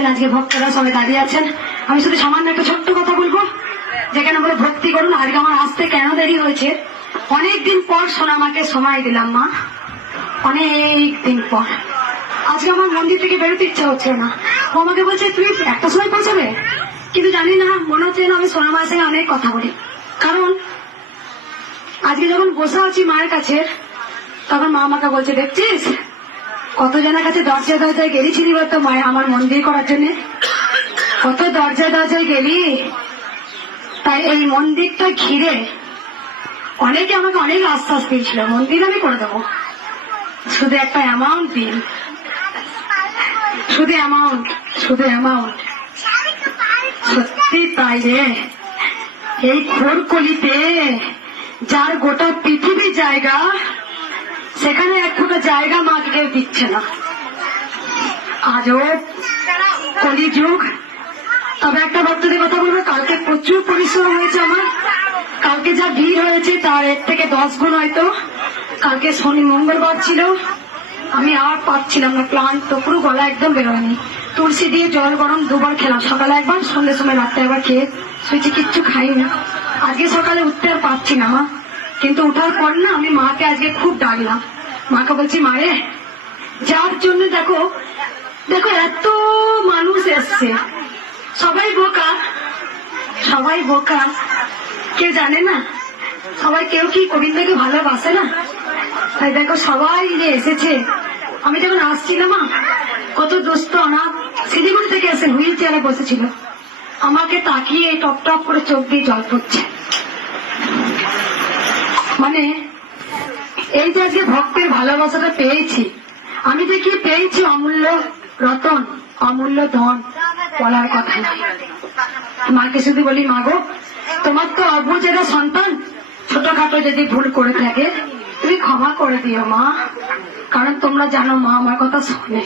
এসেছেন, আজকে ভক্তরা সবাই দাঁড়িয়ে আছেন। আমি শুধু সামান্য একটা ছোট্ট কথা বলবো, যেখানে বলে ভক্তি করুন। আজকে আমার আসতে কেন দেরি হয়েছে, অনেকদিন পর সোনামাকে সময় দিলাম মা, অনেক দিন পর। আজকে আমার মন্দির থেকে বেরোতে ইচ্ছা হচ্ছে না। ও আমাকে বলছে তুমি একটা সময় পৌঁছাবে, কিন্তু জানি না, মনে হচ্ছে না আমি সোনামার সঙ্গে অনেক কথা বলি। কারণ আজকে যখন বসে আছি মায়ের কাছে, তখন মা আমাকে বলছে দেখছিস কত জনের কাছে দরজায় দরজায় গেলিছিলি বলতো মায়ের আমার মন্দির করার জন্য, কত দরজায় দরজায় গেলি। তাই এই মন্দিরটা ঘিরে অনেকে আমাকে অনেক আশ্বাস দিয়েছিল মন্দির আমি করে দেবো, শুধু একটা অ্যামাউন্ট দিন, শুধু অ্যামাউন্ট, শুধু অ্যামাউন্ট। সত্যি তাই রে, এই খোরকলিতে যার গোটা পৃথিবী জায়গা, সেখানে এক ফোঁটা জায়গা মাকে কেউ দিচ্ছে না। আজও কলিযুগ। তবে একটা ভক্তদের কথা বলবো, কালকে প্রচুর পরিশ্রম হয়েছে আমার। কালকে যা ভিড় হয়েছে তার এর থেকে 10 গুণ হয়তো। কালকে শনি মঙ্গলবার ছিল, আমি আর পাচ্ছিলাম না, ক্লান্ত, পুরো গলা একদম বেরোয়নি। তুলসী দিয়ে জল গরম 2 বার খেলাম, সকালে একবার, সন্ধ্যের সময় রাত্রে একবার খেয়ে শুয়েছি, কিচ্ছু খাইনি। আজকে সকালে উঠতে আর পারছি না মা, কিন্তু উঠার পর না আমি মাকে আজকে খুব ডাকলাম। মাকে বলছি মারে, যার জন্য দেখো দেখো এত মানুষ এসছে, সবাই বোকা, সবাই বোকা, কেউ জানে না, সবাই কেউ কি গোবিন্দকে ভালোবাসে না। তাই দেখো সবাই যে এসেছে। আমি যখন আসছিলাম মা, কত দুস্থ অনাথ শিলিগুড়ি থেকে এসে হুইল চেয়ারে বসেছিল, আমাকে তাকিয়ে টপ টপ করে চোখ দিয়ে জল পড়ছে। মানে এই যে আজকে ভক্তের ভালোবাসাটা পেয়েছি, আমি যে কি পেয়েছি, অমূল্য রতন, অমূল্য ধন, বলার কথা নয়। মাকে শুধু বলি মাগো, তোমার তো অবুঝেরা সন্তান, ছোটখাটো যদি ভুল করে থাকে তুমি ক্ষমা করে দিও মা, কারণ তোমরা জানো মা আমার কথা শোনে।